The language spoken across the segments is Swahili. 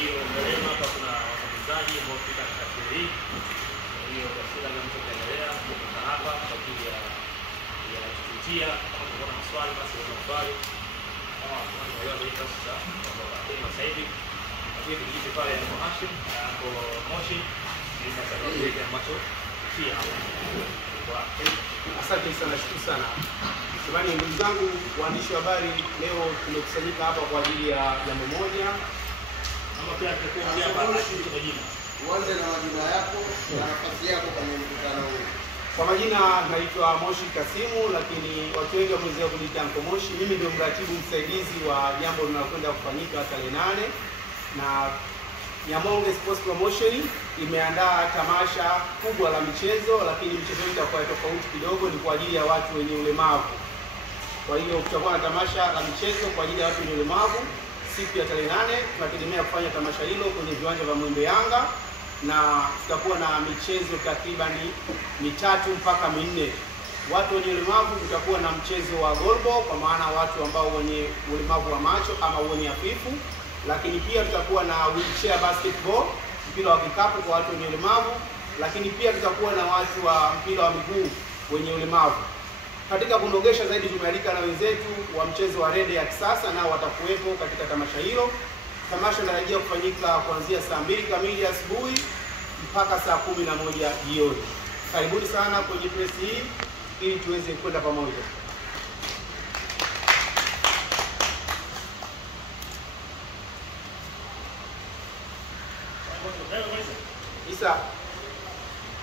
hiyo mbele hapa kuna wasikilizaji ambao fika katika hii. Kwa hiyo kila mtu anaendelea kutoka hapa kwa ajili ya kututia kama kuna maswali basi kuna maswali. Kama kuna leo ndio sasa kwa sasa hivi. Lakini kitu pale kwa Hashim hapo Moshi ni maswali yake ambacho pia kwa asante sana, shukuru sana. Jamani, ndugu zangu waandishi wa habari, leo tumekusanyika hapa kwa ajili ya jambo moja. Ama pia tutakuongea hapa kwa jina. Uanze na majina yako na nafasi yako kwenye mkutano huu. Kwa majina naitwa Moshi Kasimu, lakini watu wengi wamezoea kuniita Anko Moshi. Mimi ndio mratibu msaidizi wa jambo linalokwenda kufanyika tarehe 8 na Nyamonge Sports Promotion imeandaa tamasha kubwa la michezo, lakini michezo hii itakuwa tofauti kidogo, ni kwa ajili ya watu wenye ulemavu. Kwa hiyo tutakuwa na tamasha la michezo kwa ajili ya watu wenye ulemavu siku ya tarehe 8. Tunategemea kufanya tamasha hilo kwenye viwanja vya Mwembe Yanga, na tutakuwa na michezo takribani 3 mpaka 4. Watu wenye ulemavu tutakuwa na mchezo wa goalball, kwa maana watu ambao wenye ulemavu wa macho ama wenye hafifu, lakini pia tutakuwa na wheelchair basketball, mpira wa kikapu kwa watu wenye ulemavu, lakini pia tutakuwa na watu wa mpira wa miguu wenye ulemavu. Katika kunogesha zaidi tumealika na wenzetu wa mchezo wa rede ya kisasa, nao watakuwepo katika tamasha hilo. Tamasha linatarajiwa kufanyika kuanzia saa 2 kamili asubuhi mpaka saa 11 jioni. Karibuni sana kwenye press hii ili tuweze kwenda pamoja. Isa,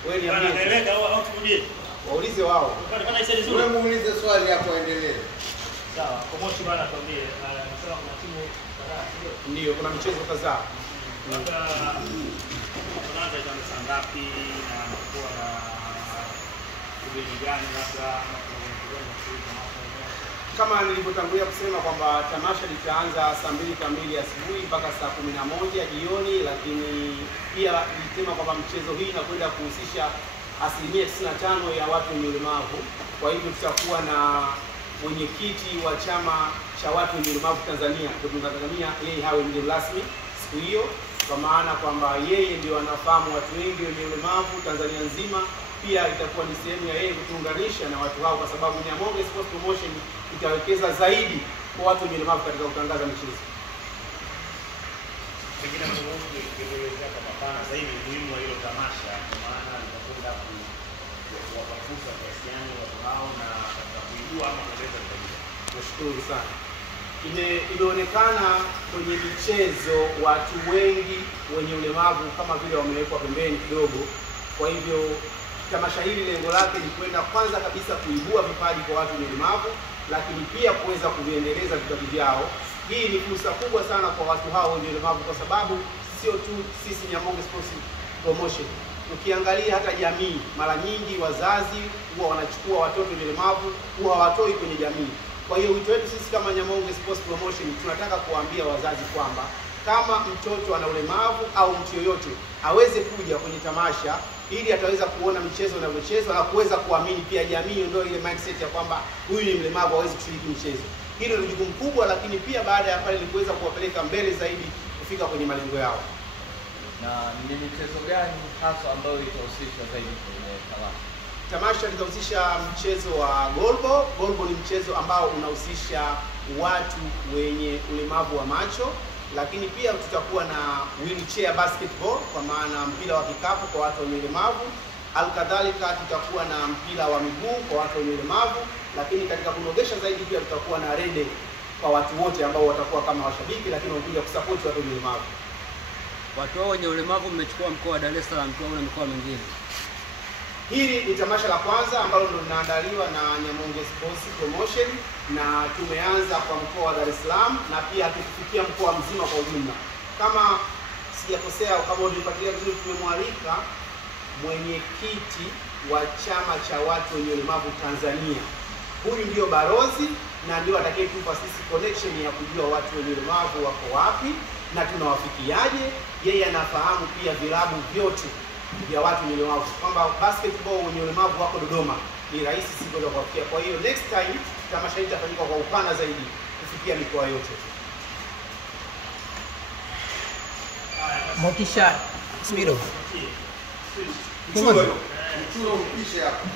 wewe niambie. Au turudie. Waulize wao. Wewe muulize swali hapo aendelee. Sawa, kwa Moshi bana tuambie. Nasema kuna timu kadhaa ndio. Ndio, kuna michezo kadhaa. Tunaanza kama saa ngapi na kwa ubeni gani labda kama nilivyotangulia kusema kwamba tamasha litaanza saa 2 kamili asubuhi mpaka saa 11 jioni, lakini pia nilisema kwamba mchezo hii inakwenda kuhusisha 95% ya watu wenye ulemavu. Kwa hivyo tutakuwa na mwenyekiti wa chama cha watu wenye ulemavu Tanzania, kwa Tanzania, yeye hawe mgeni rasmi siku hiyo, kwa maana kwamba yeye ndio anafahamu watu wengi wenye ulemavu Tanzania nzima. Pia itakuwa ni sehemu ya yeye kutuunganisha na watu hao, kwa sababu Nyamonge Sports Promotion itawekeza zaidi kwa watu wenye ulemavu katika kutangaza michezo. Pengine mwanzo kuelezea kwa mapana zaidi muhimu wa hilo tamasha, kwa maana litakwenda kuwapa fursa kiasi gani watu hao na katika kuibua ama kueleza zaidi. Nashukuru sana. Imeonekana kwenye michezo watu wengi wenye ulemavu kama vile wamewekwa pembeni kidogo. Kwa hivyo tamasha hili lengo lake ni kwenda kwanza kabisa kuibua vipaji kwa watu wenye ulemavu, lakini pia kuweza kuviendeleza vipaji vyao. Hii ni fursa kubwa sana kwa watu hao wenye ulemavu, kwa sababu sio tu sisi Nyamonge Sports Promotion. Ukiangalia hata jamii, mara nyingi wazazi huwa wanachukua watoto wenye ulemavu, huwa hawatoi kwenye jamii. Kwa hiyo wito wetu sisi kama Nyamonge Sports Promotion tunataka kuambia wazazi kwamba kama mtoto ana ulemavu au mtu yoyote aweze kuja kwenye tamasha ili ataweza kuona michezo inavyochezwa na kuweza kuamini pia jamii ndio ile mindset ya kwamba huyu ni mlemavu hawezi kushiriki michezo. Hilo ni jukumu kubwa, lakini pia baada ya pale ni kuweza kuwapeleka mbele zaidi kufika kwenye malengo yao. Na ni michezo gani hasa ambayo itahusisha zaidi kwenye tamasha? Tamasha litahusisha mchezo wa goalball. Goalball ni mchezo ambao unahusisha watu wenye ulemavu wa macho, lakini pia tutakuwa na wheelchair basketball, kwa maana mpira wa kikapu kwa watu wenye ulemavu. Alkadhalika tutakuwa na mpira wa miguu kwa watu wenye ulemavu, lakini katika kunogesha zaidi pia tutakuwa na rede kwa watu wote ambao watakuwa kama washabiki, lakini wanakuja kusupport watu wenye ulemavu. Watu hao wenye ulemavu mmechukua mkoa wa Dar es Salaam tu au mikoa mingine? Hili ni tamasha la kwanza ambalo linaandaliwa na Nyamonge Sports Promotion, na tumeanza kwa mkoa wa Dar es Salaam na pia hatukufikia mkoa mzima kwa ujumla. Kama sijakosea, kama ulifuatilia vizuri, tumemwalika mwenyekiti wa chama cha watu wenye ulemavu Tanzania. Huyu ndio barozi na ndio atakayetupa sisi connection ya kujua watu wenye ulemavu wako wapi na tunawafikiaje. Yeye anafahamu pia vilabu vyote vya watu wenye ulemavu, kwamba basketball wenye ulemavu wako Dodoma, ni rahisi sisi kuweza kuwafikia. Kwa hiyo next time tamasha hili litafanyika kwa upana zaidi kufikia mikoa yote. Motisha Smiro. Mchuro mpishe hapo.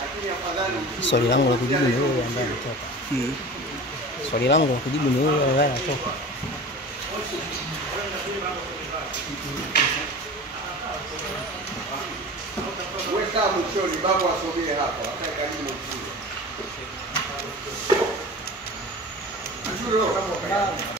Lakini afadhali Swali langu la kujibu ni wewe ambaye anatoka. Swali langu la kujibu ni wewe ambaye anatoka. weka mwishoni, babu asogee hapa, akae karibu na mchuro. Mchuro